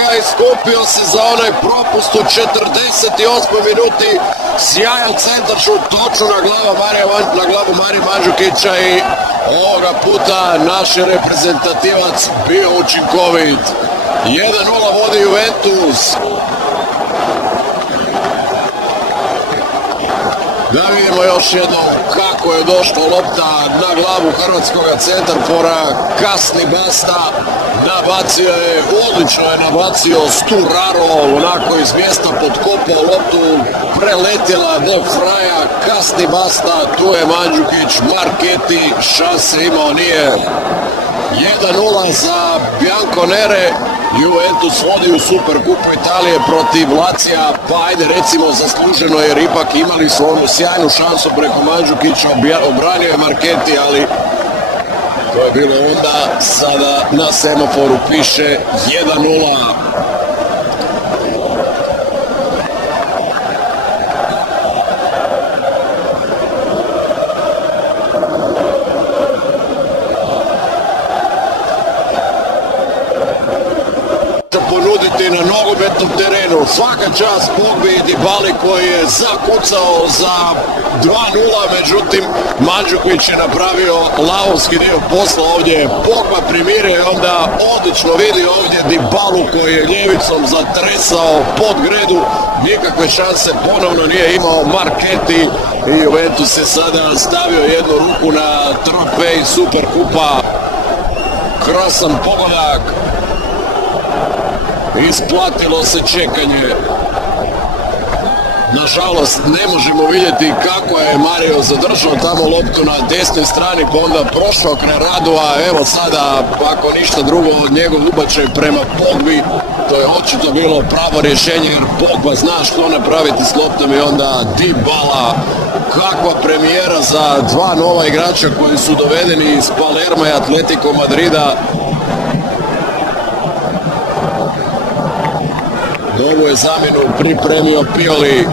ga, iskupio se za onaj propust u 48. minuti. Sjajan centar šut, točno na glavu Marija Mandžukića i ovoga puta naš reprezentativac bio učinkovit. 1:0 vodi Juventus. Da vidimo još jednom kako je došla lopta na glavu hrvatskog centarfora. Kasni Basta, nabacio je, odlično je nabacio Sturaro, onako iz mjesta potkopao loptu, preletjela de fraja, kasni Basta, tu je Mandžukić, Marchetti, šanse imao nije. 1:0 za Bianconere. Juventus vodi u Superkupu Italije protiv Lazija, pa ajde recimo zasluženo jer ipak imali su onu sjajnu šansu preko Mandžukića, obranio je Marchetti, ali to je bilo onda. Sada na semaforu piše 1:0. Ponuditi na nogometnom terenu. Svaka čast Pogbi i Dybali koji je zakucao za 2:0, međutim Mandžukić je napravio lavovski dio posla ovdje. Pogba primire i onda odlično vidi ovdje Dybalu koji je ljevicom zatresao pod gredu. Nikakve šanse ponovno nije imao Marchetti i Juventus je sada stavio jednu ruku na trofej Superkupa. Krasan pogodak. Isplatilo se čekanje. Nažalost ne možemo vidjeti kako je Mario zadržao tamo loptu na desnoj strani, pa onda prošao kraj Radova. Evo sada, ako ništa drugo, njegov ubačaj prema Pogbi. To je očito bilo pravo rješenje jer Pogba zna što napraviti s loptom i onda Dybala. Kakva premijera za dva nova igrača koji su dovedeni iz Palerma i Atletico Madrida. Novu je zamjenu pripremio Pioli.